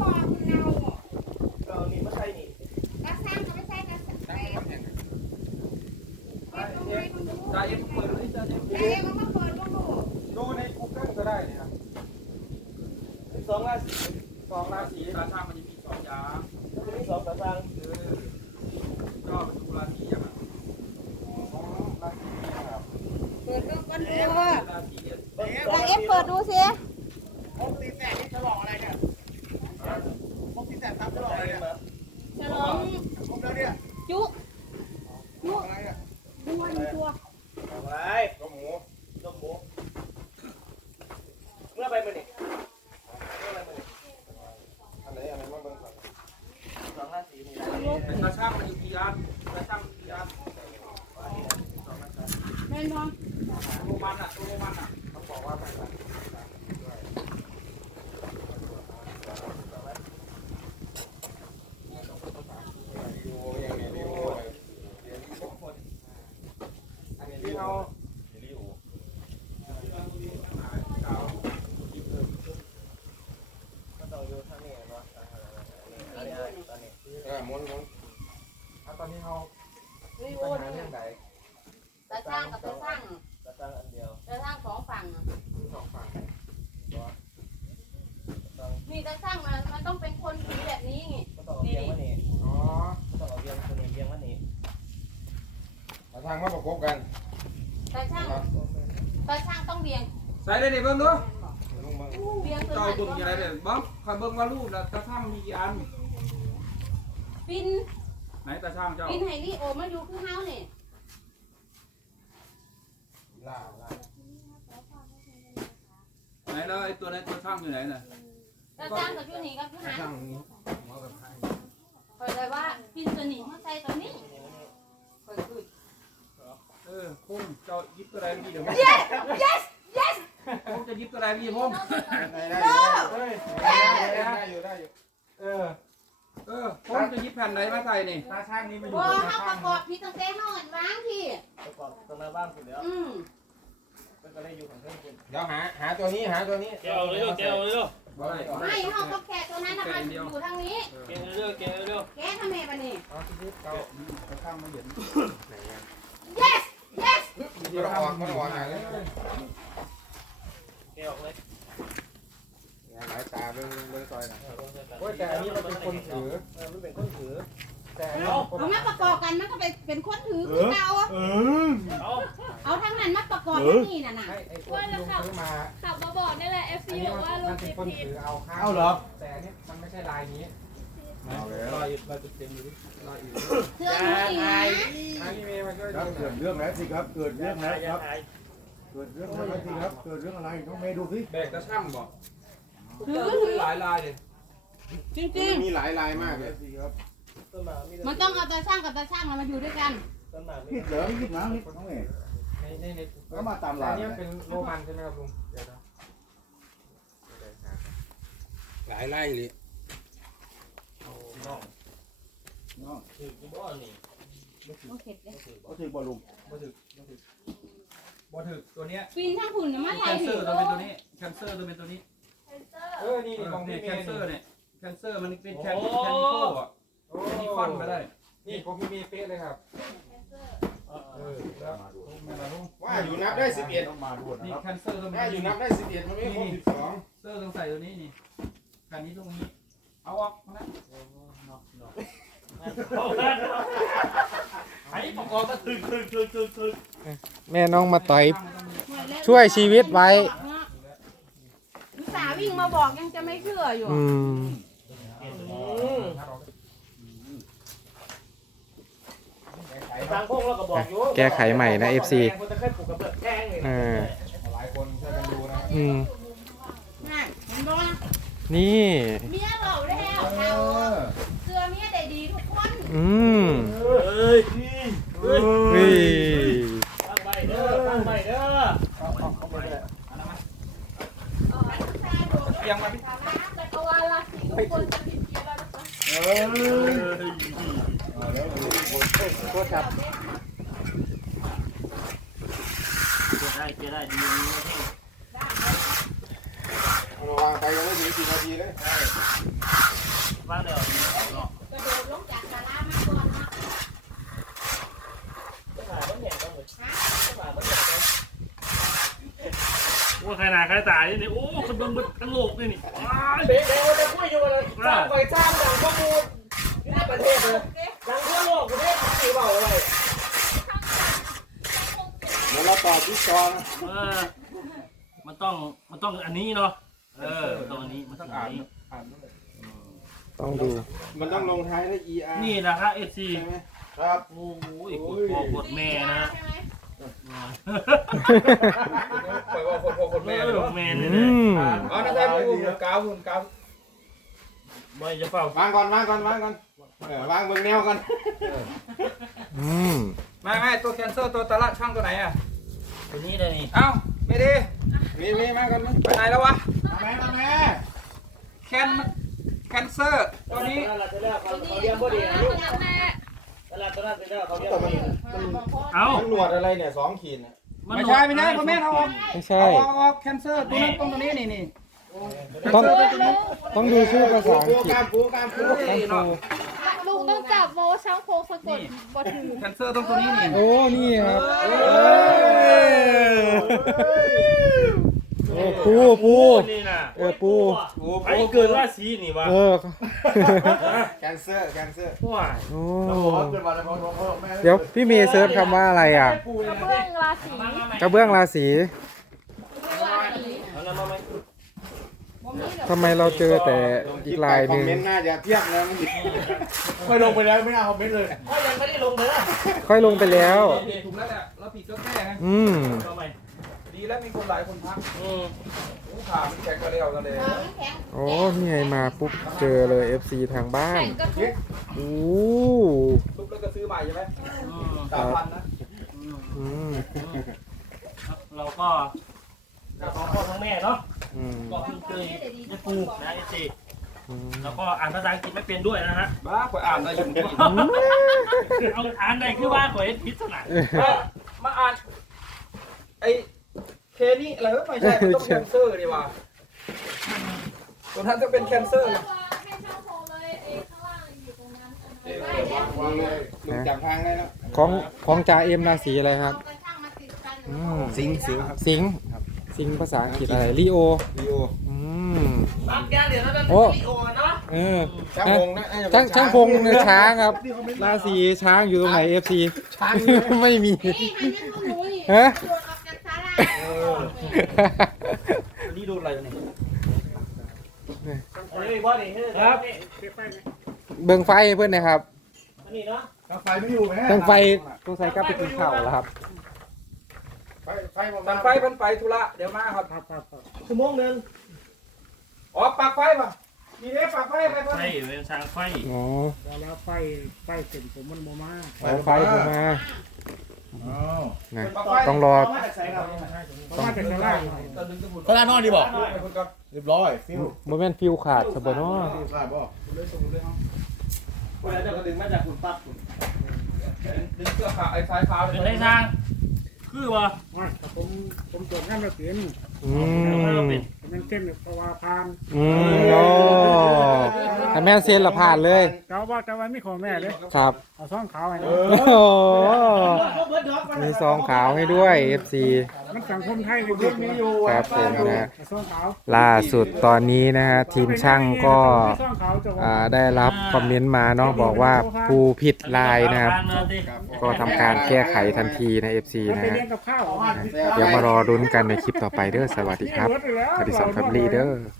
บอกเราเรานี่ไม่ใช่นี่กระซังก็ไม่ใช่กระซังแต่ตั้งแต่เก็บตรงไหนคุณดูจ่าเอ็มเปิดเลยจ่าเอ็มแต่ก็มาเปิดว่าโหดูใน Google ก็ได้เนี่ยครับสองราศีสองราศีตาช่างมันจะมีสองอย่างมีสองตาสร้างเออก็เป็นดูราศีอย่างนั้นของราศีครับเปิดดูกันดูเนี่ยแต่เอฟเปิดดูสิ พกตีแตกนี่ฉลองอะไรเนี่ยพกตีแตกตามฉลองอะไรเนี่ย ฉลอง พกแล้วเนี่ย จุ อะไรเนี่ย ดูวันตัว อะไร ก็หมู นมหมูเมื่อไปมันนี่เมื่อไปมันนี่ อันไหนอันไหนมาเบิ่งก่อน สองราศีนี่ เป็นตาช่างมันอยู่กี่อันตาช่างกี่อันแม่นอนตัวมันอะตัวมันอะเขาบอกว่ามันดูอย่างนี้ดูอันนี้ที่เรา ก็ต้องอยู่ทางนี้เนาะอันนี้อันนี้ เออหมุนหมุนอะตอนนี้เรา รี ปั โอ ญหา เนี่ เรื่อย งไหน ตางกับตาช่างตาสร้างอันเดียวตาช่างสองฝั่งสองฝั่งนี่ตาช่างมันมันต้องเป็นคนถือแบบนี้ไงก็ต้องเอาเบียงมานี่อ๋อก็ต้องเอาเบียงตัวนี้เบียงมานี่มาทางมาประกบกันตาช่างตาช่างต้องเบี่ยงใส่ได้เลยเบิ้งดูลุงเบิ่งเบี่ยงตัวเจ้าไหนตุ่มใหญ่เลยบ้องคอยเบิ้งว่ารูปแล้วตาช่างมีกี่อัน ปินไหนตาช่างเจ้าปินให้นี่โอมาอยู่คือเฮาเนี่ย ล่าล่าไหนแล้วไอ้ตัวไหนตัวช่างอยู่ไหนน่ะตาช่างกับยูนี่กับยูหันทางนี้หัวกับท้ายคอยเลยว่าปินตัวนี้มาใส่ตัวนี้คอยคือเออพุ่งเจ้ายิบตัวไหนดีเดี๋ยว yes yes yes ผมจะยิบตัวไหนดีพุ่งได้ได้ได้ได้อยู่ได้อยู่ เออเออพุ่งจะยิบแผ่น ไหนมาใส่นี่ตาช่างนี่มาอยู่บ่ตาเฮาปช่าระงกอบพี่ตั้งแต่เฮาอันวางพี่ประกอบตรงหน้าบ้านคุณเดี๋ยวอืมมันก็ได้อยู่ของเพื่อนคุณเดี๋ยวหาหาตัวนี้หาตัวนี้เกลเลยเกลเลยบ่ได้ไม่เฮาก็แกะตัวนั้นนะคะอยู่ทางนี้เกลเลยเกลเลยแกะทำไมบัดนี้ เอาที่นี่เราตาช่างมาเห็น yes yes ไม่ต้องออกไม่ต้องออกหาเลยเกลออกเลย หลายตาเบิ่งเบิ่งซอยหน่อยเออลงเส้นโอ้ยแต่อันนี้มันเป็นคนถือเออมันเป็นคนถือ แต่อันนี้เอาคนเอามาประกอบกันมันก็เป็นเป็นคนถือคือเก่าเอาเอาทั้งนั้นมาประกอบที่นี่น่ะน่ะให้ไอ้คนที่ลุงซื้อมาขับมาบอกนี่แหละ FC อันนี้บอกว่ามันลูมักนเป็ตินดคนผิดถือเอาข้างเอาเหรอ แต่อันนี้มันไม่ใช่ลายนี้เอาแล้วลายลายเต็มๆอยู่ดิลายอื่นเสื้อนี้นะอันนี้เมย์มาช่วยครับดูหน่เกิอยดเรื่องแล้วสิครับ เกิดเรื่องแล้วครับถ่ายเกิดเรื่องอะไรสิครับ เกิดเรื่องอะไรน้องเมย์ดูสิแบกตาช่าง บ่ถือถือหลายลายเลยจริงมีหลายลายมากเลยสิครับต้นหมามีๆมันต้องเอาตาช่างกับตาช่างมาอยู่ด้วยกันต้นหมามีคิดเหรอคิดนะนี่น้องเมย์ในในในก็มาตามอัลายนนี้เป็นโรมันใช่ไหมครับลุงเดี๋ยวนะหลายลายเลยน้องน้องถือกี่บ่อนี่โอเคเลยก็ถือบอลลูนบ่ถึกบ่ถึกบ่ถึกตัวเนี้ยปีนทั้งหุ่นน่ะมาแคไทยนเซถืออร์ต้องเป็นตัวนี้แคนเซอร์ต้องเป็นตัวนี้ เออ นี่นี่ของเนี่พี่ยเมแคนย์เซอนี่ร์เนี่ยแคนเซอร์มันเป็นแคนแคนโคอะโอ้มีคอนมาได้นี่ของพี่เมย์เป๊ะเลยครับ เออเออแล้วมาแล้วลุงว่าอยู่นับได้สิบเอ็ดต้องมาด่วนนะนี่ครับแคนเซอร์ต้องเป็ว่านอยู่นับได้สิบเอ็ดมันไม่ครบสิบสองเซอร์ต้องใส่ตัวนี้นี่แคนนี้ตรงนี้ เอาออกมานะไอ้ประกอบก็ถึงถึงถึงถึงถึงแม่น้องมาต่อย ช่วยชีวิตไว้อุตส่าห์ วิ่งมาบอกยังจะไม่เชื่ออยู่อืมทางพวกเราก็บอกอยู่แก้ไขใหม่นะ FC คนจะเคยปลูกกับเบิดแกงเลยเออหลายคนช่วยกันดูนะครับอืมนั่นเห็นบ่ล่ะนี่ เมียเราแล้วเราเสื้อเมียได้ดีทุกคนอืมเอ้ยเฮ้ยวิ ตั้งใบเด้อตั้งใบเด้อ ยังมาพี่แต่ก็ว่าราศีทุกคนจะผิดเพี้ยนแล้วนะคะเอ้ยมาแล้วโทษครับเจได้เจได้ดีนี้ระวังไปยังไม่ถึงสี่นาทีเลย ว่างเดี๋ยว กระโดดลงจากศาลามาก่อนเนาะ ต้องหาต้นแหน่ต้องหมดต้องหาต้นแหน่ต้อง ว่าใครหนาใครตายนี่โอ้คนเบิ่งเบิ่งทั้งโลกนี่นี่ว้ายเบ๊ะเบ๊ะเบ๊ะคุยอยู่เลยสร้างไปสร้างดังข้อมูลที่ประเทศเลยดังทั่วโลกประเทศสีเบาเลยเดี๋ยวเราต่อที่ซอนเออมันต้องมันต้องอันนี้เนาะเออต้องอันนี้มันต้องอันนี้อ่านด้วยต้องดู มันต้องลงท้ายด้วย er นี่นะครับเอซีใช่ไหมครับโอ้ยกดพ่อกดแม่นะ ไปล่อยว่าคนพ่อคนแม่แม่เลยแม่อืนี่นะมอ๋อนั่นได้ผู้หุ่นกาวหุ่นกาวไม่จะเฝ้าวางก่อนวางก่อนวางก่อนเออวางเบิ่งแนวก่อนอืมไม่ไม่ตัวแคนเซอร์ตัวตลาดช่างตัวไหนอะตัวนี้เลยนี่เอ้าไม่ดีมีมีมากันมั้ยไปไหนแล้ววะแม่แม่แคนแคนเซอร์ตัวนี้ ตลาดตัวแรกเขาเรียนบ่ดีนะตลาดตัวนั้นตัวแรกเขาเรียนแต่บ่มันดีนะ เอ้ามันหนวดอะไรเนี่ยสองขีดเนี่ยไม่ใช่ไม่ใช่พ่อแม่เอาออกไม่ใช่เอาออกเอาออกแคนเซอร์ตัวนั้นตรงตัวนี้นี่นี่ต้องต้องดูชื่อภาษาอังปูกฤษกามปูกามปูเฮ้ยเนาะลุงต้องจับโมช่างโคงสะกดบอถือแคนเซอร์ตรงตัวนี้นี่โอ้นี่ครับโอ้ปูปูนี่นะเออปูปูไอ้เกินราศีนี่วะเออ แคนเซอร์แคนเซอร์ว้ายโอ้เกิดมาแล้วพ่อพ่อแม่เดี๋ยวพี่เมย์เซิร์ชคำว่าอะไรอะ กระเบื้องราศีกระเบื้องราศีเอาน้ำมาไหมทำไมเราเจอแต่อีกลายหนึ่งคอมเมนต์น่าจะเพียบนะไม่ลงไปแล้วไม่น่าคอมเมนต์เลยเพราะยังไม่ได้ลงเลยนะค่อยลงไปแล้ว ถูกแล้วแหละเราผิดก็แก้ไงอืม ทำไมดีแล้วมีคนหลายคนทักอืมโอ้ ขามันแข็งกว่าเร็วกันเลยโอ้นี่ไงมาปุ๊บเจอเลย FC ทางบ้านแข่งก็ทุกโอ้ทุบแล้วก็ซื้อใหม่ใช่ไหมอืมสามพันนะอืมอืมเราก็ของพ่อทั้งแม่เนาะอืมก็เพิ่งเคยจะปลูกนะไอซีอืมแล้วก็อ่านภาษาอังกฤษไม่เป็นด้วยนะฮะบ้าข่อยอ่านได้อยู่ที่เอาอ่านได้คือว่าขอเอ็ดพิษนะมาอ่านไอ้ เคนี่อะไรวะไม่ใช่มันต้องแคนเซอร์นี่ว่าตัวนั้นจะเป็นแคนเซอร์ให้ช่างโคงเลยเอข้างล่างอยู่ตรงนั้นวางเลยลุงจำทางได้แล้วของของจ่าเอ็มราศีอะไรครับเอากระช่างมาติดกันอืมสิงสิงครับสิงห์สิงห์ภาษาอังกฤษอะไรลีโอลีโออืมบางอย่างเดี๋ยวนั้นเป็นโอ้วิดีโอเนาะเออช่างพงนะช่างช่างพงเนี่ยช้างครับ ราศีช้างอยู่ตรงไหน FC ช้างไม่มีนี่ให้แม่ลูกหนูนี่ฮะ นี่ดูอะไรเนี่ยอันนี้บ่ดีครับเบิ่งไฟให้เพื่อนนะครับอันนี้เนาะทางไฟไม่อยู่ไหมเบิ่งไฟต้องใส่กลับไปกินข้าวแล้วครับไฟไฟผมตันไฟเพันไปธุระเดี๋ยวมาครับชั่วโมงหนึงอ๋อปลักไฟป่ะมีเด้ปลักไฟไปก่อนไฟเป็นช้างไฟอ๋อแล้วไฟไฟเสร็จผมมันโมมาเอาไฟผมมาอ๋อ นะปลักไฟต้องรอใส่ครับเพราะว่าแต่ข้างล่างตอนนึงจะบุญเขาด้านนอกดีบอกไปคุณก็เรียบร้อยฟิวโมเมนต์ฟิวขาดสบเนาะได้บอกเลยส่งเลยครับเวลาจะกระดึงมาจากคุณปั๊บคุณดึงเสื้อผ้าไอ้สายขาวเป็นได้ทางคือว่าว่าแต่ผมผมตรวจงานมาเปลี่ยนอืม มันเส้นเพราะว่าพานอืมโอ้ถ้าแม่นเซียนละผ่านเลยแต่ว่าแต่ว่าไม่ขอแม่เลยครับ เอาซ่องขาวให้เอนะ โอ้โหเขาเบิร์ดด็อกมันมีซองขาวให้ด้วย FC มันสังคมไทยเลยเรื่องนี้อยู่ครับผมนะฮะเอาซ่องขาวล่าสุดตอนนี้นะฮะทีมช่างก็ซ่องขาวจะอ่าได้รับคอมเมนต์มาเนาะบอกว่าภูผิดลายนะครับ ก็ทำการแก้ไขทันทีนะ FC มันนะไปฮะ เลี้ยงกับข้าวเดี๋ยวมารอรุ้นกันในคลิปต่อไปเด้อสวัสดีครับสวัสดีสัมพันธ์ลีเดอร์